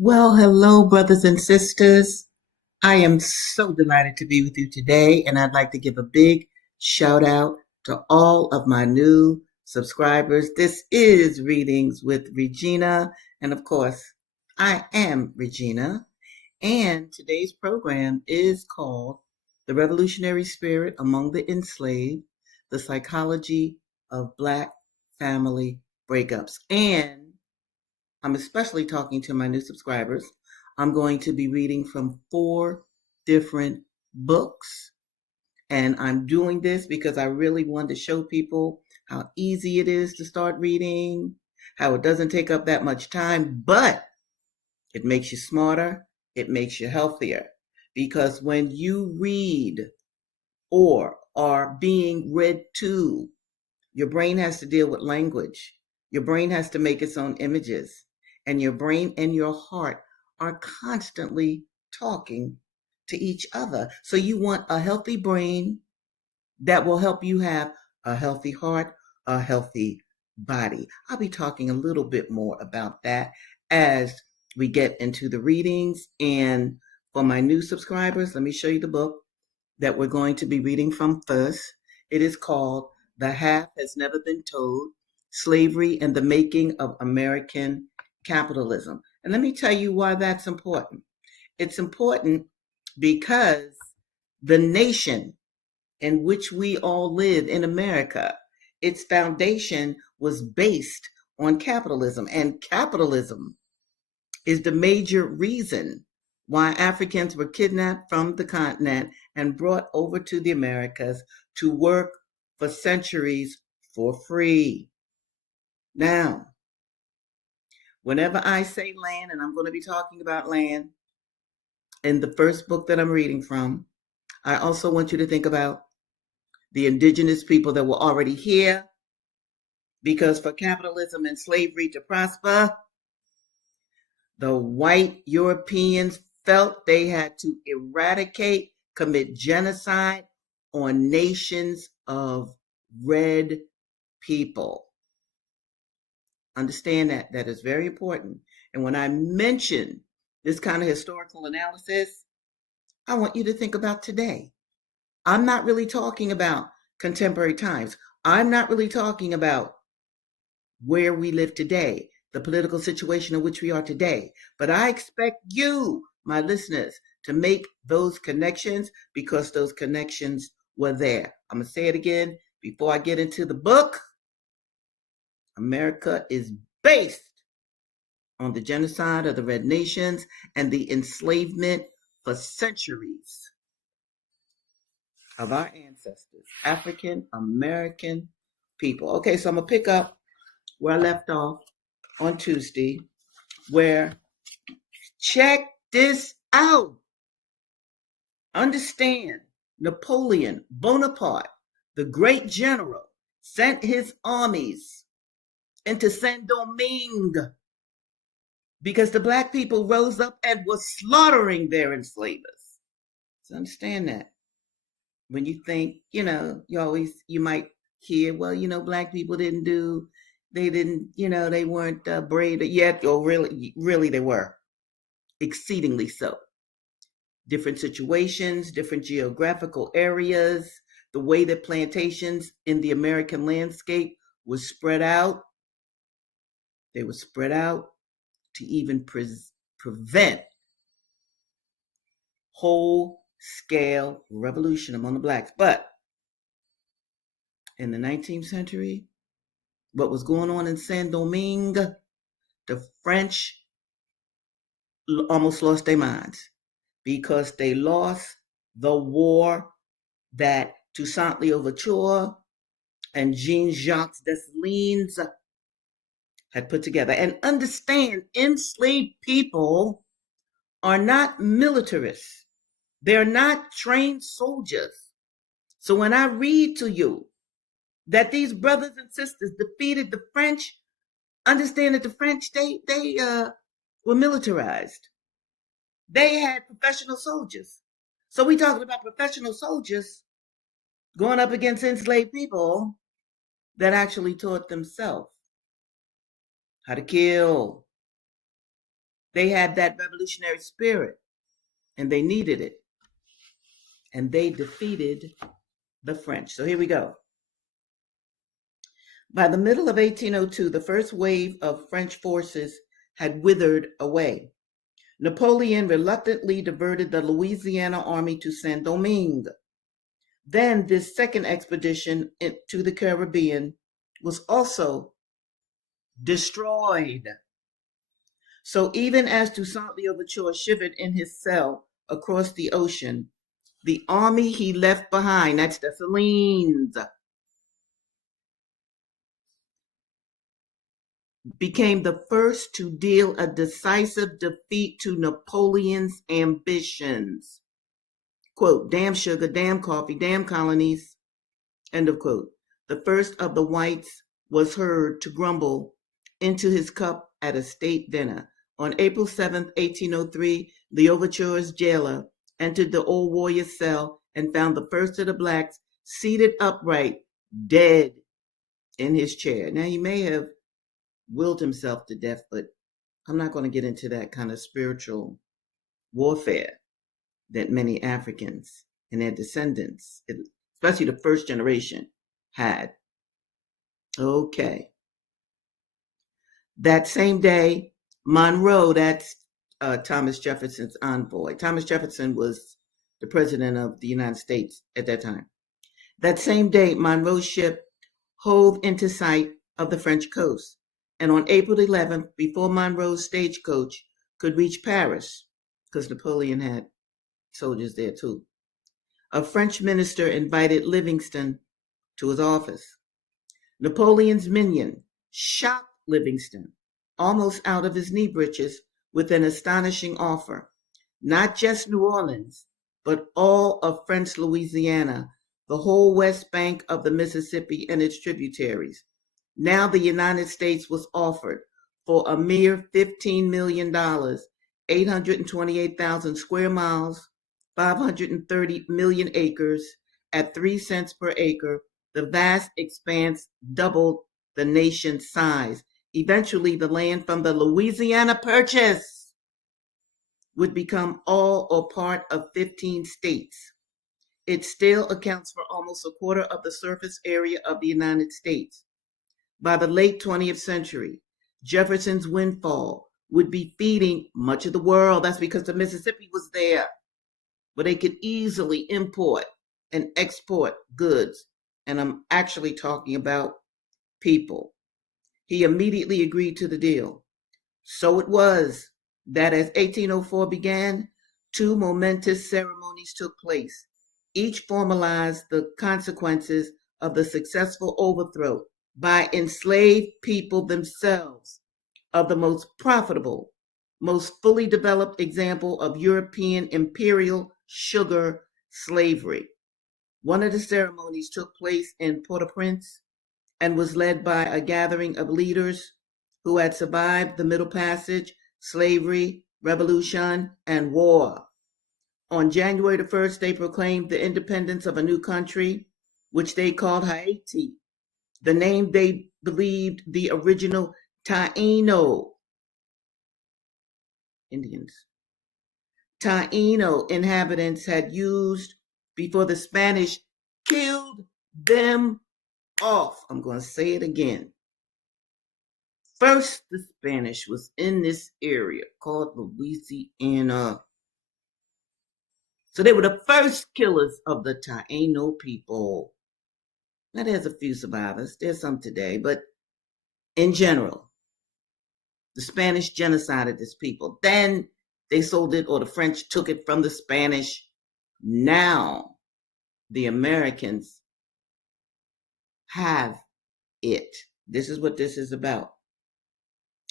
Well, hello, brothers and sisters. I am so delighted to be with you today, and I'd like to give a big shout out to all of my new subscribers. This is Readings with Regina, and of course, I am Regina. And today's program is called The Revolutionary Spirit Among the Enslaved, The Psychology of Black Family Breakups. And I'm especially talking to my new subscribers. I'm going to be reading from four different books. And I'm doing this because I really want to show people how easy it is to start reading, how it doesn't take up that much time, but it makes you smarter, it makes you healthier. Because when you read or are being read to, your brain has to deal with language. Your brain has to make its own images. And your brain and your heart are constantly talking to each other. So you want a healthy brain that will help you have a healthy heart, a healthy body. I'll be talking a little bit more about that as we get into the readings. And for my new subscribers, let me show you the book that we're going to be reading from first. It is called The Half Has Never Been Told: Slavery and the Making of American Capitalism. And let me tell you why that's important. It's important because the nation in which we all live in America, its foundation was based on capitalism. And capitalism is the major reason why Africans were kidnapped from the continent and brought over to the Americas to work for centuries for free. Now, whenever I say land, and I'm going to be talking about land in the first book that I'm reading from, I also want you to think about the indigenous people that were already here, because for capitalism and slavery to prosper, the white Europeans felt they had to eradicate, commit genocide on nations of red people. Understand that. That is very important. And when I mention this kind of historical analysis, I want you to think about today. I'm not really talking about contemporary times. I'm not really talking about where we live today, the political situation in which we are today. But I expect you, my listeners, to make those connections because those connections were there. I'm going to say it again before I get into the book. America is based on the genocide of the Red Nations and the enslavement for centuries of our ancestors, African American people. Okay, so I'm going to pick up where I left off on Tuesday, where check this out. Understand, Napoleon Bonaparte, the great general, sent his armies into Saint Domingue because the black people rose up and were slaughtering their enslavers. So understand that. When you think, you might hear, well, black people they didn't, they weren't brave yet, or really they were, exceedingly so. Different situations, different geographical areas, the way that plantations in the American landscape was spread out. They were spread out to even prevent whole scale revolution among the blacks. But in the 19th century, what was going on in Saint Domingue, the French almost lost their minds because they lost the war that Toussaint Louverture and Jean-Jacques Dessalines had put together. And understand, enslaved people are not militarists. They're not trained soldiers. So when I read to you that these brothers and sisters defeated the French, understand that the French, they were militarized. They had professional soldiers. So we talking about professional soldiers going up against enslaved people that actually taught themselves how to kill. They had that revolutionary spirit and they needed it. And they defeated the French. So here we go. By the middle of 1802, the first wave of French forces had withered away. Napoleon reluctantly diverted the Louisiana army to Saint Domingue. Then this second expedition to the Caribbean was also destroyed. So even as Toussaint Louverture shivered in his cell across the ocean, the army he left behind, that's Dessalines, became the first to deal a decisive defeat to Napoleon's ambitions. Quote, damn sugar, damn coffee, damn colonies, end of quote. The first of the whites was heard to grumble into his cup at a state dinner. On April 7th, 1803, Louverture's jailer entered the old warrior's cell and found the first of the blacks seated upright, dead in his chair. Now, he may have willed himself to death, but I'm not going to get into that kind of spiritual warfare that many Africans and their descendants, especially the first generation, had. Okay. That same day, Monroe, that's Thomas Jefferson's envoy. Thomas Jefferson was the president of the United States at that time. That same day, Monroe's ship hove into sight of the French coast. And on April 11th, before Monroe's stagecoach could reach Paris, because Napoleon had soldiers there too, a French minister invited Livingston to his office. Napoleon's minion shot Livingston almost out of his knee breeches with an astonishing offer. Not just New Orleans, but all of French Louisiana, the whole west bank of the Mississippi and its tributaries. Now the United States was offered for a mere $15 million, 828,000 square miles, 530 million acres at 3 cents per acre. The vast expanse doubled the nation's size. Eventually, the land from the Louisiana Purchase would become all or part of 15 states. It still accounts for almost a quarter of the surface area of the United States. By the late 20th century, Jefferson's windfall would be feeding much of the world. That's because the Mississippi was there, where they could easily import and export goods. And I'm actually talking about people. He immediately agreed to the deal. So it was that as 1804 began, two momentous ceremonies took place. Each formalized the consequences of the successful overthrow by enslaved people themselves of the most profitable, most fully developed example of European imperial sugar slavery. One of the ceremonies took place in Port-au-Prince and was led by a gathering of leaders who had survived the Middle Passage, slavery, revolution, and war. On January the 1st, they proclaimed the independence of a new country, which they called Haiti, the name they believed the original Taino Indians, Taino inhabitants had used before the Spanish killed them off. I'm going to say it again. First, the Spanish was in this area called Louisiana. So they were the first killers of the Taino people. Now, there's a few survivors. There's some today, but in general, the Spanish genocided this people. Then they sold it, or the French took it from the Spanish. Now, the Americans have it. This is what this is about.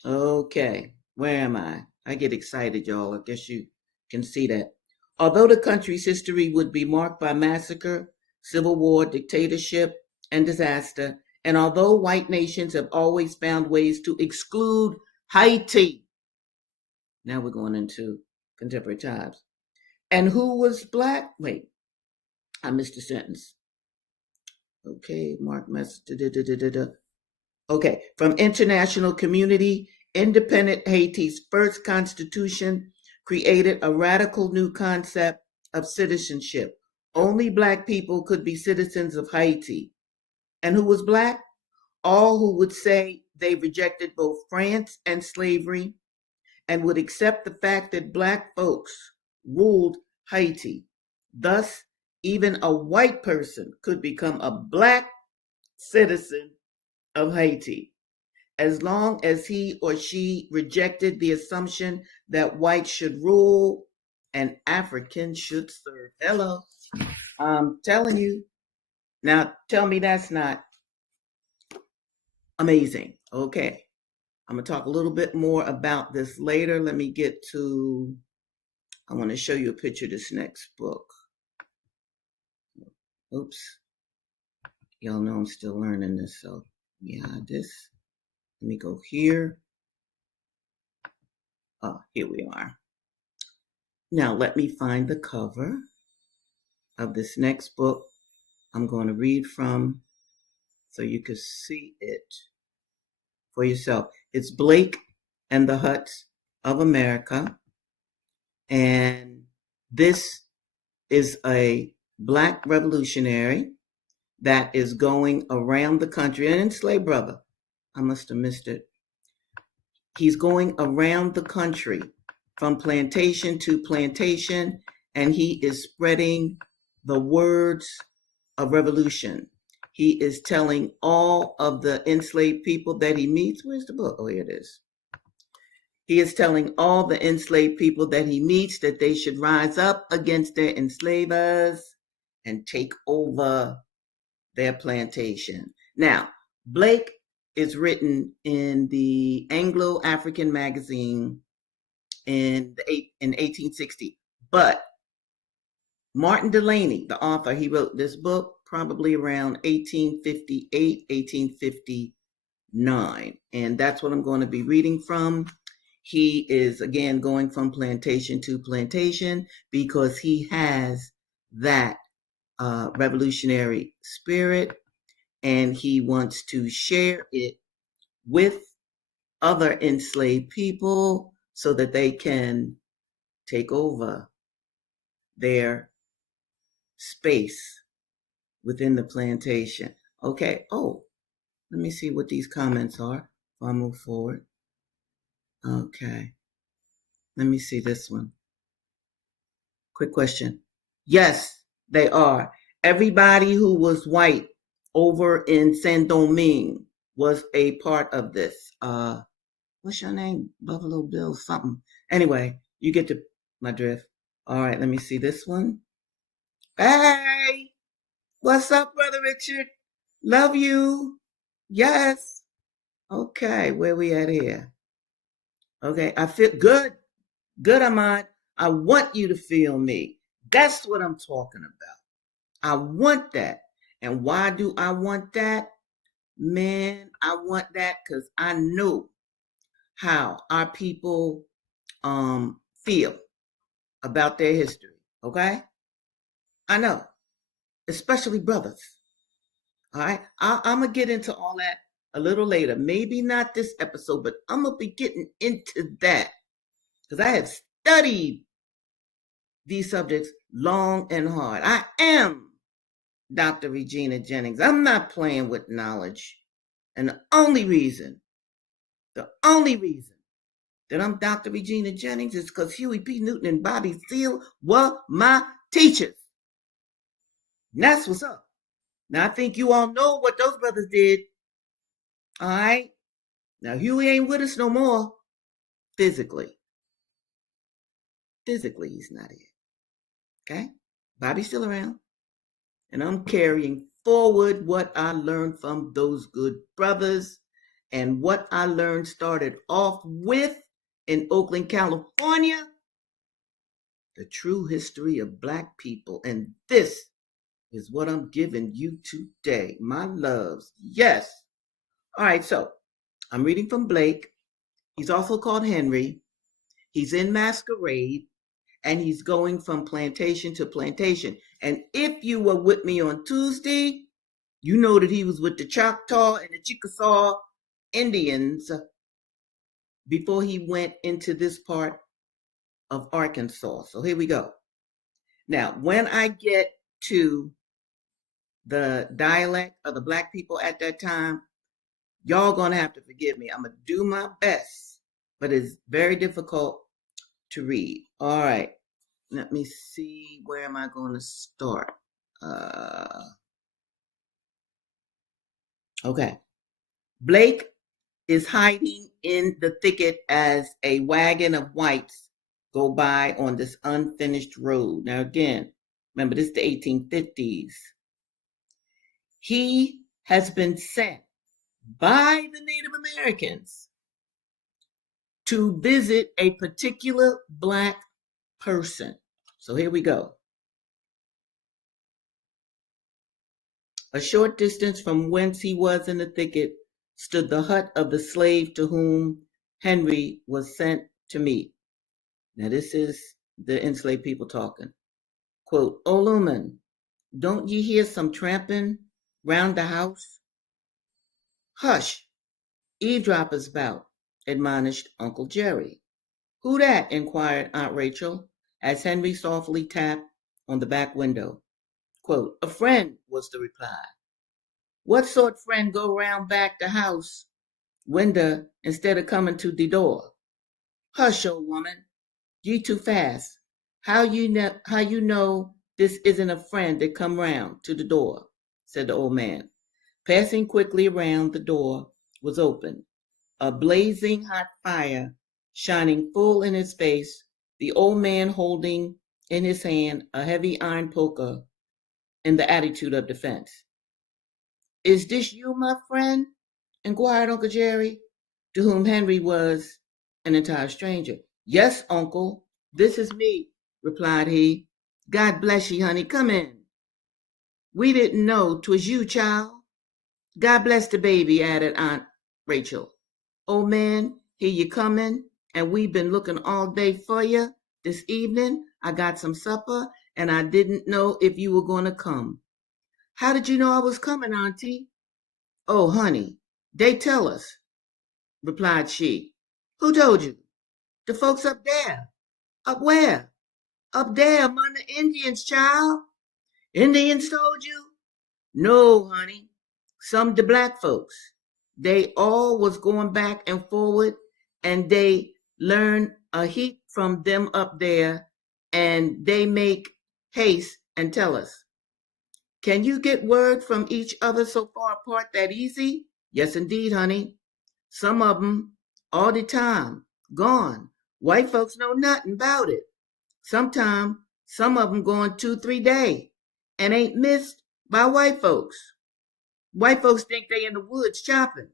Okay, where am I? I get excited, y'all. I guess you can see that. Although the country's history would be marked by massacre, civil war, dictatorship, and disaster, and although white nations have always found ways to exclude Haiti, now we're going into contemporary times. And who was black? Wait, I missed a sentence. Okay, Mark message. Okay, from international community, Independent Haiti's first constitution created a radical new concept of citizenship. Only Black people could be citizens of Haiti. And who was Black? All who would say they rejected both France and slavery and would accept the fact that Black folks ruled Haiti. Thus, even a white person could become a Black citizen of Haiti as long as he or she rejected the assumption that whites should rule and Africans should serve. Hello, I'm telling you. Now, tell me that's not amazing. Okay, I'm going to talk a little bit more about this later. Let me get to, I want to show you a picture of this next book. Oops. Y'all know I'm still learning this, so yeah, this. Let me go here. Oh, here we are. Now, let me find the cover of this next book I'm going to read from so you can see it for yourself. It's Blake and the Huts of America. And this is a Black revolutionary that is going around the country, an enslaved brother. I must have missed it. He's going around the country from plantation to plantation, and he is spreading the words of revolution. He is telling all of the enslaved people that he meets. Where's the book? Oh, here it is. He is telling all the enslaved people that he meets that they should rise up against their enslavers and take over their plantation. Now, Blake is written in the Anglo-African magazine in 1860. But Martin Delany, the author, he wrote this book probably around 1858, 1859. And that's what I'm going to be reading from. He is, again, going from plantation to plantation because he has that revolutionary spirit, and he wants to share it with other enslaved people so that they can take over their space within the plantation. Okay. Oh, let me see what these comments are before I move forward. Okay. Let me see this one. Quick question. Yes, they are. Everybody who was white over in Saint Domingue was a part of this. What's your name? Buffalo Bill something. Anyway, you get to my drift. All right, let me see this one. Hey, what's up, Brother Richard? Love you. Yes. Okay, where we at here? Okay, I feel good. Good, Ahmad. I want you to feel me. That's what I'm talking about. I want that. And why do I want that? Man, I want that because I know how our people feel about their history. Okay? I know, especially brothers. All right? I'm going to get into all that a little later. Maybe not this episode, but I'm going to be getting into that because I have studied these subjects long and hard. I am Dr. Regina Jennings. I'm not playing with knowledge. And the only reason that I'm Dr. Regina Jennings is because Huey P. Newton and Bobby Seale were my teachers. And that's what's up. Now, I think you all know what those brothers did. All right? Now, Huey ain't with us no more physically. Physically, he's not here. Okay? Bobby's still around. And I'm carrying forward what I learned from those good brothers. And what I learned started off with in Oakland, California, the true history of Black people. And this is what I'm giving you today, my loves. Yes. All right, so I'm reading from Blake. He's also called Henry. He's in Masquerade, and he's going from plantation to plantation. And if you were with me on Tuesday, you know that he was with the Choctaw and the Chickasaw Indians before he went into this part of Arkansas. So here we go. Now, when I get to the dialect of the black people at that time, y'all gonna have to forgive me. I'm gonna do my best, but it's very difficult to read. All right, let me see. Where am I going to start? Okay. Blake is hiding in the thicket as a wagon of whites go by on this unfinished road. Now, again, remember, this is the 1850s. He has been sent by the Native Americans to visit a particular black person. So here we go. A short distance from whence he was in the thicket stood the hut of the slave to whom Henry was sent to meet. Now, this is the enslaved people talking. Quote, "O Lumen, don't ye hear some tramping round the house?" "Hush, eavesdroppers about," admonished Uncle Jerry. "Who dat?" inquired Aunt Rachel, as Henry softly tapped on the back window. Quote, "A friend," was the reply. "What sort friend go round back the house window instead of coming to de door?" "Hush, old woman, you too fast. How you know this isn't a friend that come round to the door?" said the old man. Passing quickly around, the door was open. A blazing hot fire shining full in his face, the old man holding in his hand a heavy iron poker in the attitude of defense. "Is this you, my friend?" inquired Uncle Jerry, to whom Henry was an entire stranger. "Yes, Uncle, this is me," replied he. "God bless ye, honey. Come in. We didn't know 'twas you, child." "God bless the baby," added Aunt Rachel. "Old man, here you comin', and we've been looking all day for you. This evening I got some supper, and I didn't know if you were going to come." "How did you know I was coming, Auntie?" "Oh, honey, they tell us," replied she. "Who told you?" "The folks up there." "Up where?" "Up there among the Indians, child." "Indians told you?" "No, honey. Some the black folks. They all was going back and forward, and they learn a heap from them up there, and they make haste and tell us." "Can you get word from each other so far apart that easy?" "Yes, indeed, honey. Some of 'em all the time gone. White folks know nothing about it. Sometime some of 'em gone 2, 3 days and ain't missed by white folks. White folks think they in the woods chopping."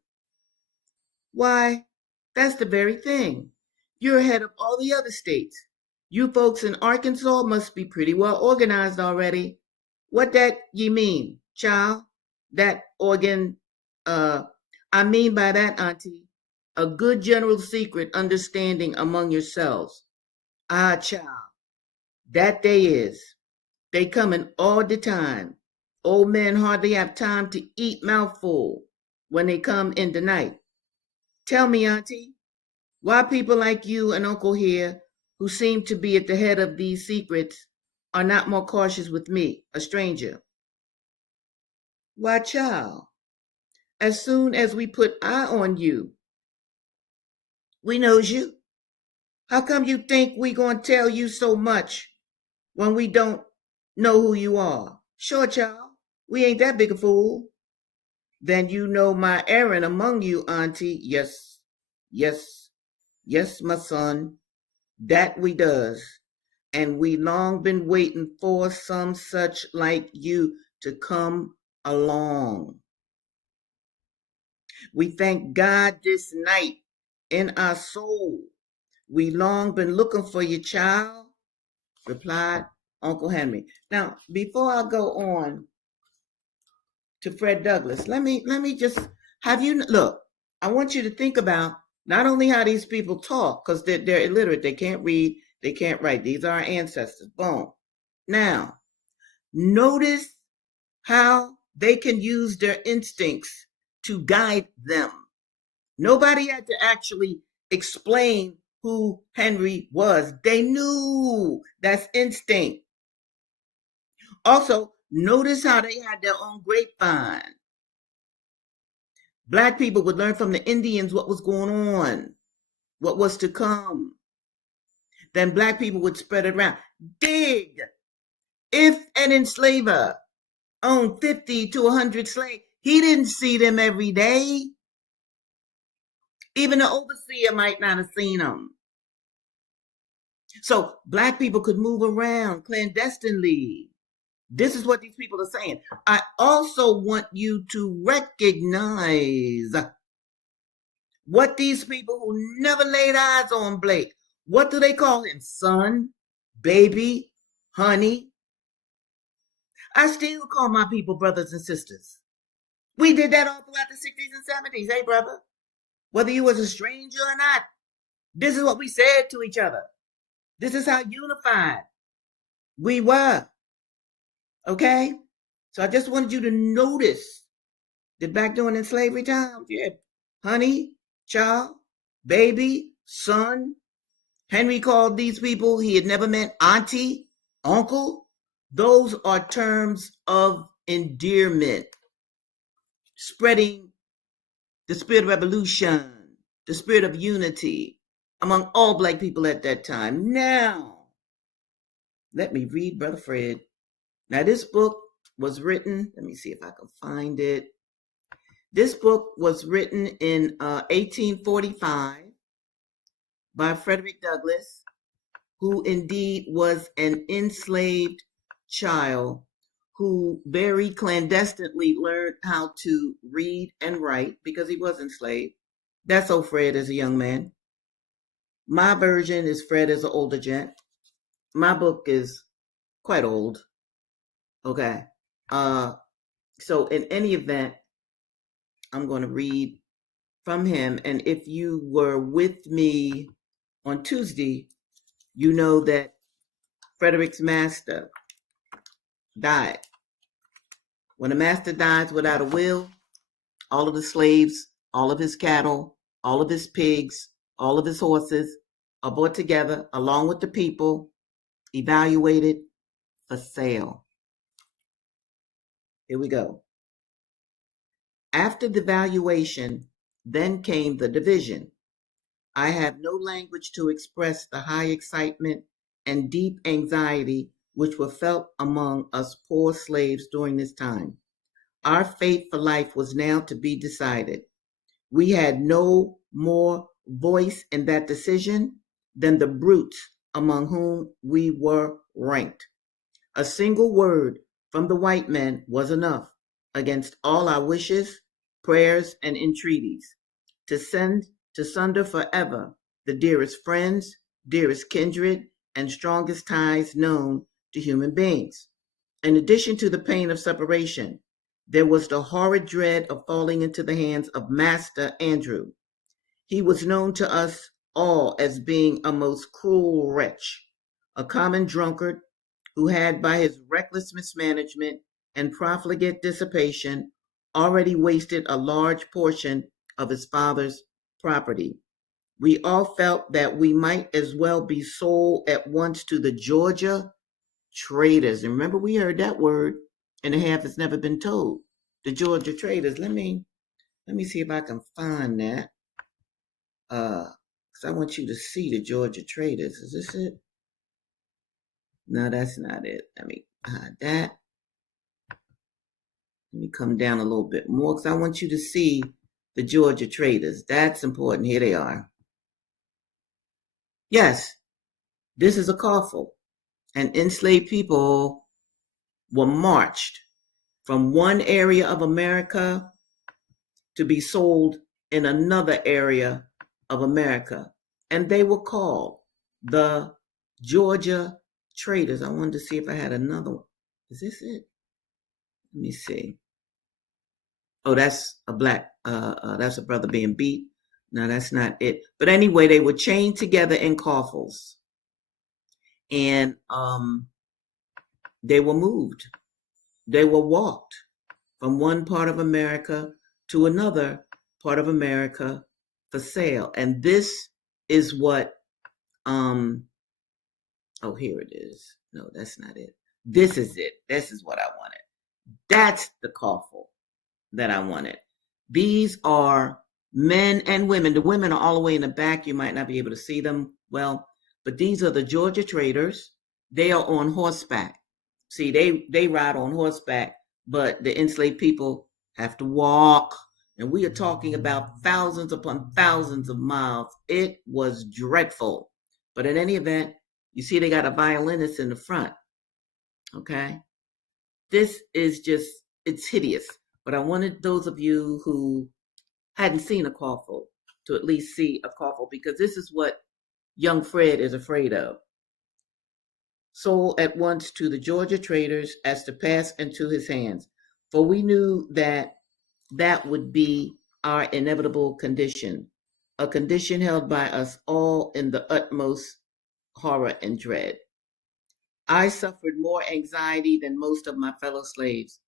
"Why, that's the very thing. You're ahead of all the other states. You folks in Arkansas must be pretty well organized already." "What that ye mean, child? That organ, I mean by that, Auntie, a good general secret understanding among yourselves." "Ah, child, that they is. They comin' all the time. Old men hardly have time to eat mouthful when they come in the night. Tell me, Auntie, why people like you and Uncle here, who seem to be at the head of these secrets, are not more cautious with me, a stranger?" "Why, child, as soon as we put eye on you, we knows you. How come you think we gonna tell you so much when we don't know who you are?" "Sure, child, we ain't that big a fool." "Then you know my errand among you, Auntie." "Yes, yes, yes, my son, that we does. And we long been waiting for some such like you to come along. We thank God this night in our soul. We long been looking for you, child," replied Uncle Henry. Now, before I go on to Fred Douglass, let me just have you look. I want you to think about not only how these people talk, because they're illiterate, they can't read, they can't write. These are our ancestors. Boom. Now, notice how they can use their instincts to guide them. Nobody had to actually explain who Henry was. They knew. That's instinct. Also, notice how they had their own grapevine. Black people would learn from the Indians what was going on, what was to come. Then black people would spread it around. Dig! If an enslaver owned 50 to 100 slaves, he didn't see them every day. Even the overseer might not have seen them. So black people could move around clandestinely. This is what these people are saying. I also want you to recognize what these people who never laid eyes on Blake, what do they call him? Son, baby, honey. I still call my people brothers and sisters. We did that all throughout the 60s and 70s, hey, brother? Whether you was a stranger or not, this is what we said to each other. This is how unified we were. Okay? So I just wanted you to notice that back during in slavery times, you had honey, child, baby, son. Henry called these people, he had never met auntie, uncle. Those are terms of endearment, spreading the spirit of revolution, the spirit of unity among all black people at that time. Now, let me read Brother Fred. Now, this book was written, let me see if I can find it. This book was written in 1845 by Frederick Douglass, who indeed was an enslaved child who very clandestinely learned how to read and write because he was enslaved. That's old Fred as a young man. My version is Fred as an older gent. My book is quite old. Okay. So in any event, I'm going to read from him. And if you were with me on Tuesday, you know that Frederick's master died. When a master dies without a will, all of the slaves, all of his cattle, all of his pigs, all of his horses are brought together along with the people, evaluated for sale. Here we go. After the valuation, then came the division. I have no language to express the high excitement and deep anxiety which were felt among us poor slaves during this time. Our fate for life was now to be decided. We had no more voice in that decision than the brutes among whom we were ranked. A single word from the white men was enough against all our wishes, prayers, and entreaties to send to sunder forever the dearest friends, dearest kindred, and strongest ties known to human beings. In addition to the pain of separation, there was the horrid dread of falling into the hands of Master Andrew. He was known to us all as being a most cruel wretch, a common drunkard who had, by his reckless mismanagement and profligate dissipation, already wasted a large portion of his father's property. We all felt that we might as well be sold at once to the Georgia traders. And remember, we heard that word and a half has never been told. The Georgia traders. Let me see if I can find that. Because I want you to see the Georgia traders. Is this it? No, that's not it. Let me hide that. Let me come down a little bit more because I want you to see the Georgia traders. That's important. Here they are. Yes, this is a coffle. And enslaved people were marched from one area of America to be sold in another area of America. And they were called the Georgia traders. I wanted to see if I had another one. Is this it? Let me see. Oh, that's a black, that's a brother being beat. No, that's not it. But anyway, they were chained together in coffles. And they were moved. They were walked from one part of America to another part of America for sale. And this is what, oh, here it is. No, that's not it. This is it. This is what I wanted. That's the coffle that I wanted. These are men and women. The women are all the way in the back. You might not be able to see them well, but these are the Georgia traders. They are on horseback. See, they ride on horseback, but the enslaved people have to walk. And we are talking about thousands upon thousands of miles. It was dreadful. But in any event, you see they got a violinist in the front. Okay. This is just, it's hideous. But I wanted those of you who hadn't seen a coffle to at least see a coffle, because this is what young Fred is afraid of. Sold at once to the Georgia traders as to pass into his hands. For we knew that that would be our inevitable condition, a condition held by us all in the utmost horror and dread. I suffered more anxiety than most of my fellow slaves.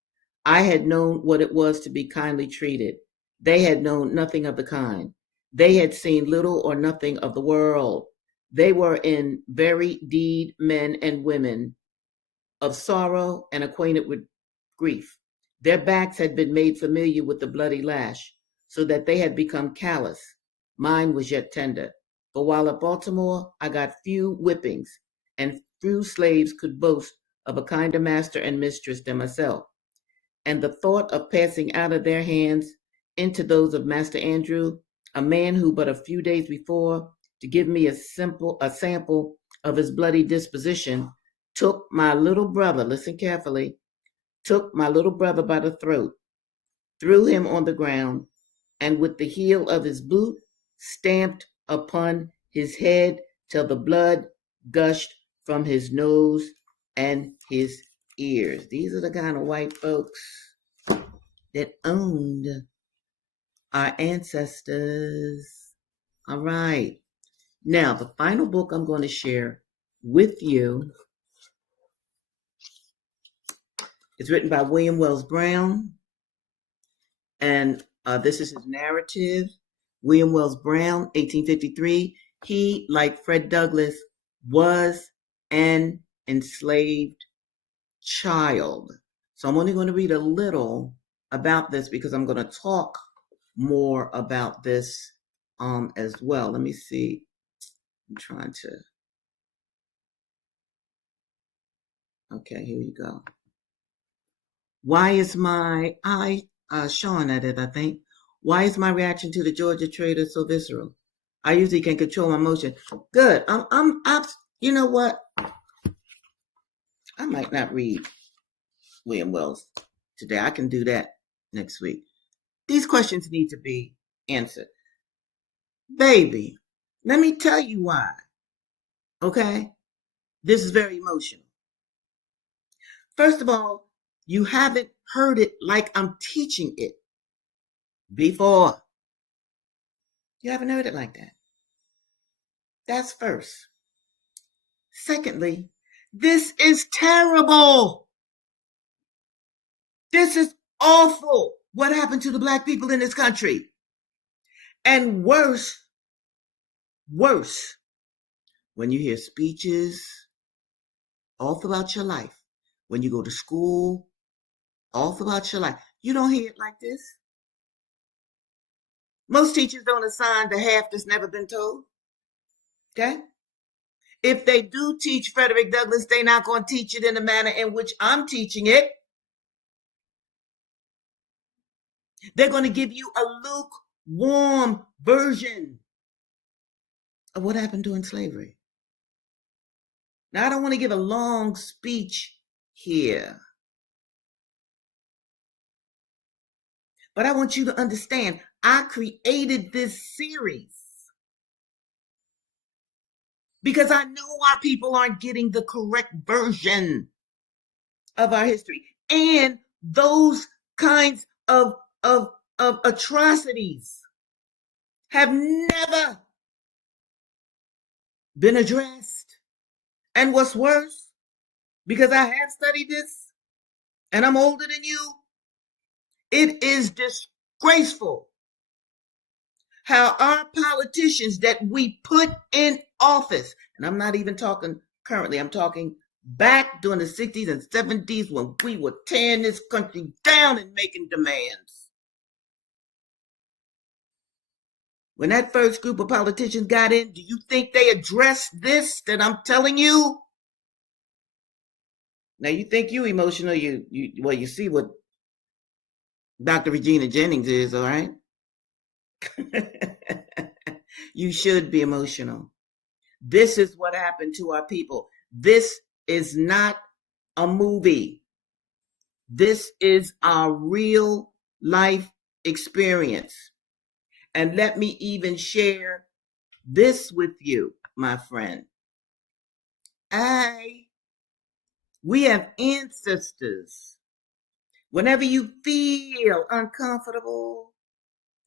I had known what it was to be kindly treated. They had known nothing of the kind. They had seen little or nothing of the world. They were in very deed men and women of sorrow and acquainted with grief. Their backs had been made familiar with the bloody lash, so that they had become callous. Mine was yet tender. For while at Baltimore, I got few whippings, and few slaves could boast of a kinder master and mistress than myself. And the thought of passing out of their hands into those of Master Andrew, a man who but a few days before, to give me a sample of his bloody disposition, took my little brother, listen carefully, took my little brother by the throat, threw him on the ground, and with the heel of his boot stamped upon his head till the blood gushed from his nose and his ears. These are the kind of white folks that owned our ancestors. All right. Now, the final book I'm going to share with you is written by William Wells Brown, and this is his narrative. William Wells Brown, 1853. He, like Fred Douglass, was an enslaved child. So I'm only going to read a little about this because I'm going to talk more about this as well. Let me see. I'm trying to. Okay, here you go. Why is my Sean at it, I think. Why is my reaction to the Georgia trader so visceral? I usually can control my emotion. Good. I'm you know what? I might not read William Wells today. I can do that next week. These questions need to be answered. Baby, let me tell you why. Okay? This is very emotional. First of all, you haven't heard it like I'm teaching it before. You haven't heard it like that. That's first. Secondly, this is terrible. This is awful. What happened to the black people in this country? And worse, when you hear speeches all throughout your life, when you go to school, all throughout your life, you don't hear it like this. Most teachers don't assign the half that's never been told. Okay? If they do teach Frederick Douglass, they're not going to teach it in the manner in which I'm teaching it. They're going to give you a lukewarm version of what happened during slavery. Now, I don't want to give a long speech here, but I want you to understand, I created this series because I know our people aren't getting the correct version of our history. And those kinds of atrocities have never been addressed. And what's worse, because I have studied this and I'm older than you, it is disgraceful how our politicians that we put in office, and I'm not even talking currently, I'm talking back during the 60s and 70s when we were tearing this country down and making demands. When that first group of politicians got in, do you think they addressed this that I'm telling you? Now you think you emotional, you see what Dr. Regina Jennings is, all right? You should be emotional. This is what happened to our people. This is not a movie. This is our real life experience. And let me even share this with you, my friend. We have ancestors. Whenever you feel uncomfortable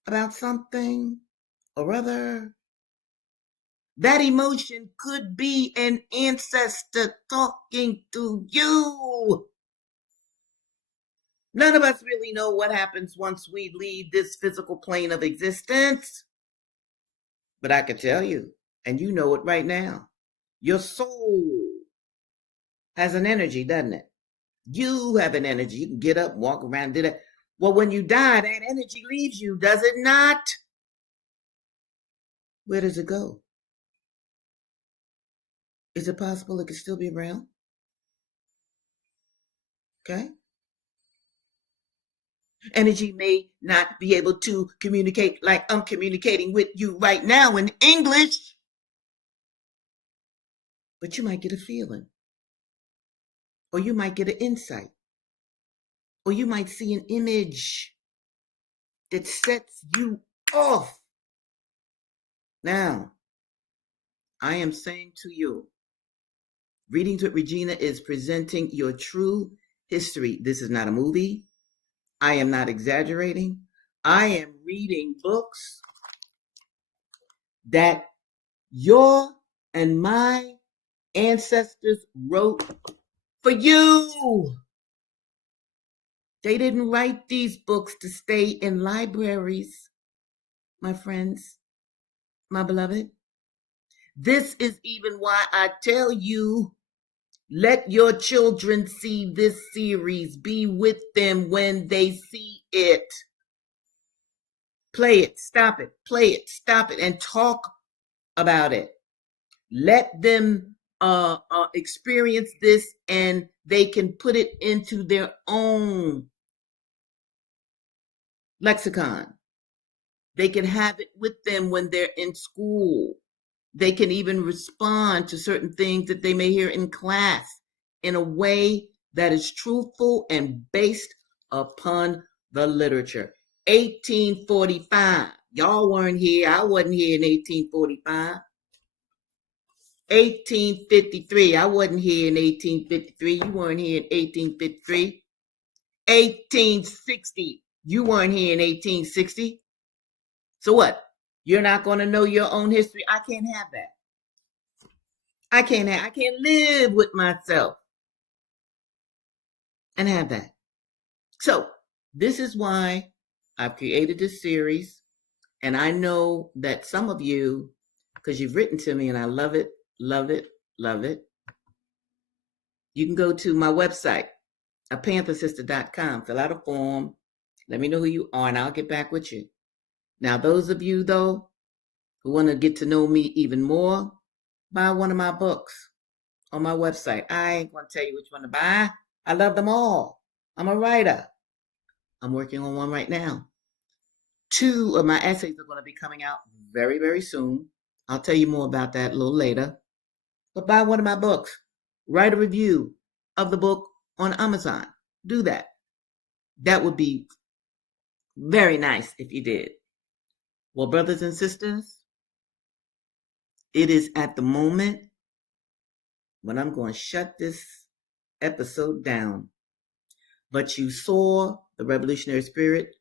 about something or other, that emotion could be an ancestor talking to you. None of us really know what happens once we leave this physical plane of existence. But I can tell you, and you know it right now, your soul has an energy, doesn't it? You have an energy. You can get up, walk around, do that. Well, when you die, that energy leaves you, does it not? Where does it go? Is it possible it could still be around? Okay. Energy may not be able to communicate like I'm communicating with you right now in English, but you might get a feeling, or you might get an insight, or you might see an image that sets you off. Now, I am saying to you, Readings with Regina is presenting your true history. This is not a movie. I am not exaggerating. I am reading books that your and my ancestors wrote for you. They didn't write these books to stay in libraries, my friends, my beloved. This is even why I tell you, let your children see this series. Be with them when they see it. Play it, stop it, play it, stop it, and talk about it. Let them experience this, and they can put it into their own lexicon. They can have it with them when they're in school. They can even respond to certain things that they may hear in class in a way that is truthful and based upon the literature. 1845. Y'all weren't here. I wasn't here in 1845. 1853. I wasn't here in 1853. You weren't here in 1853. 1860. You weren't here in 1860. So what? You're not going to know your own history. I can't have that. I can't live with myself and have that. So this is why I've created this series. And I know that some of you, because you've written to me and I love it, love it, love it. You can go to my website, apanthersister.com, fill out a form, let me know who you are, and I'll get back with you. Now, those of you, though, who want to get to know me even more, buy one of my books on my website. I ain't going to tell you which one to buy. I love them all. I'm a writer. I'm working on one right now. 2 of my essays are going to be coming out very, very soon. I'll tell you more about that a little later. But buy one of my books. Write a review of the book on Amazon. Do that. That would be very nice if you did. Well, brothers and sisters, it is at the moment when I'm going to shut this episode down. But you saw the revolutionary spirit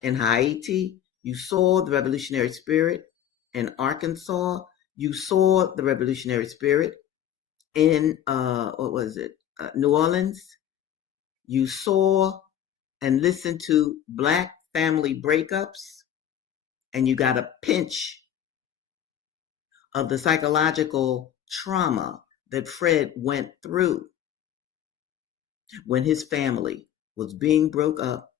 in Haiti. You saw the revolutionary spirit in Arkansas. You saw the revolutionary spirit in, New Orleans. You saw and listened to Black family breakups. and you got a pinch of the psychological trauma that Fred went through when his family was being broke up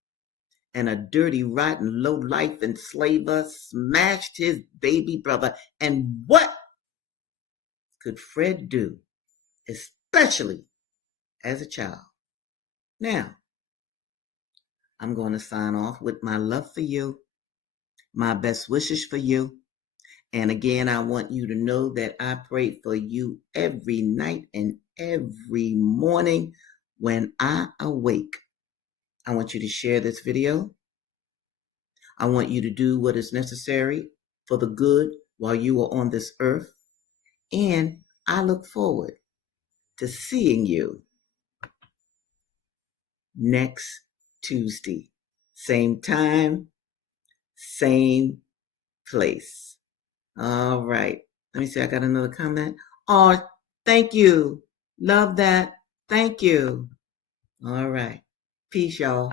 and a dirty, rotten, low-life enslaver smashed his baby brother. And what could Fred do, especially as a child? Now, I'm going to sign off with my love for you, my best wishes for you. And again, I want you to know that I pray for you every night and every morning when I awake. I want you to share this video. I want you to do what is necessary for the good while you are on this earth. And I look forward to seeing you next Tuesday. Same time, same place. All right. Let me see. I got another comment. Oh, thank you. Love that. Thank you. All right. Peace, y'all.